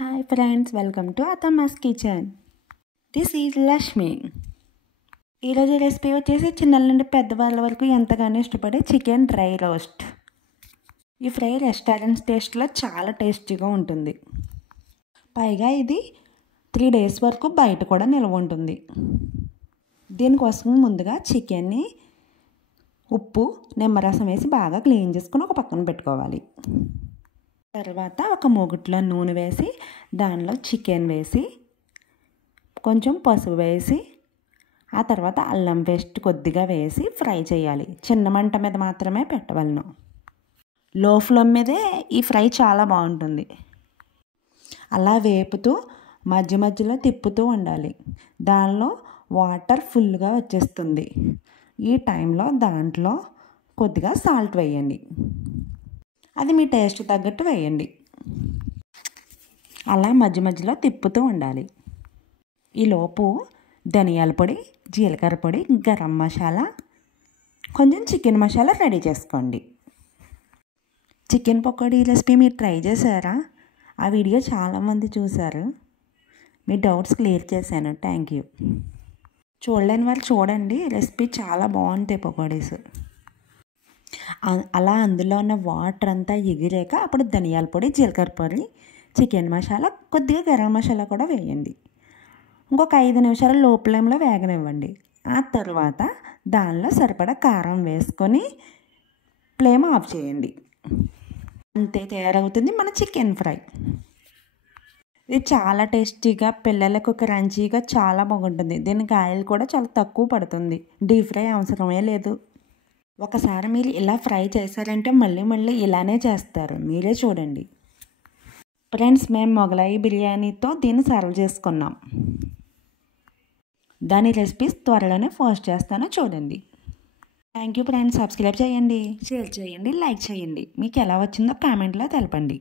Hi friends, welcome to Athamma's kitchen. This is Lakshmi. ఈరోజు recipe వచ్చేసి చిన్నల నుండి పెద్దవాళ్ళ వరకు ఎంతగానో ఇష్టపడే చికెన్ డ్రై రోస్ట్. ఈ ఫ్రై రెస్టారెంట్ టేస్ట్లో చాలా టేస్టీగా ఉంటుంది. పైగా ఇది 3 days వరకు బయట కూడా నిల్వ ఉంటుంది. దీనికోసం ముందుగా చికెన్ని ఉప్పు నిమ్మరసం వేసి బాగా క్లీన్ చేసుకుని ఒక పక్కన పెట్టుకోవాలి. తర్వాత ఒక మూగుట్లో నూనె వేసి దానిలో చికెన్ వేసి కొంచెం పసుపు వేసి ఆ తర్వాత అల్లం పేస్ట్ కొద్దిగా వేసి ఫ్రై చేయాలి. చిన్న మంట మీద మాత్రమే పెట్టవలను. లో ఫ్లేమ్ మీదే ఈ ఫ్రై చాలా బాగుంటుంది. అలా వేపుతూ మధ్య మధ్యలో తిప్పుతూ ఉండాలి. దానిలో వాటర్ ఫుల్గా వచ్చేస్తుంది. ఈ టైంలో దాంట్లో కొద్దిగా సాల్ట్ వేయండి. అది మీ టేస్ట్ తగ్గట్టు వేయండి. అలా మధ్య మధ్యలో తిప్పుతూ ఉండాలి. ఈలోపు ధనియాల పొడి, జీలకర్ర పొడి, గరం మసాలా, కొంచెం చికెన్ మసాలా రెడీ చేసుకోండి. చికెన్ పకోడీ రెసిపీ మీరు ట్రై చేశారా? ఆ వీడియో చాలామంది చూశారు. మీ డౌట్స్ క్లియర్ చేశాను. Thank you. చూడలేని వాళ్ళు చూడండి. రెసిపీ చాలా బాగుంటాయి పకోడీస్. అలా అందులో ఉన్న వాటర్ అంతా ఎగిరాక అప్పుడు ధనియాల పొడి, జీలకర్ర పొడి, చికెన్ మసాలా, కొద్దిగా గరం మసాలా కూడా వేయండి. ఇంకొక 5 నిమిషాలు లో ఫ్లేమ్లో వేగనివ్వండి. ఆ తర్వాత దానిలో సరిపడా కారం వేసుకొని ఫ్లేమ్ ఆఫ్ చేయండి. అంతే తయారవుతుంది మన చికెన్ ఫ్రై. ఇది చాలా టేస్టీగా, పిల్లలకు క్రంచీగా చాలా బాగుంటుంది. దీనికి ఆయిల్ కూడా చాలా తక్కువ పడుతుంది. డీప్ ఫ్రై అవసరమే లేదు. ఒకసారి మీరు ఇలా ఫ్రై చేశారంటే మళ్ళీ మళ్ళీ ఇలానే చేస్తారు. మీరే చూడండి. ఫ్రెండ్స్, మేము మొగలాయి బిర్యానీతో దీన్ని సర్వ్ చేసుకున్నాం. దాని రెసిపీస్ త్వరలోనే పోస్ట్ చేస్తాను, చూడండి. Thank you friends. సబ్స్క్రైబ్ చేయండి, షేర్ చేయండి, లైక్ చేయండి. మీకు ఎలా వచ్చిందో కామెంట్లో తెలపండి.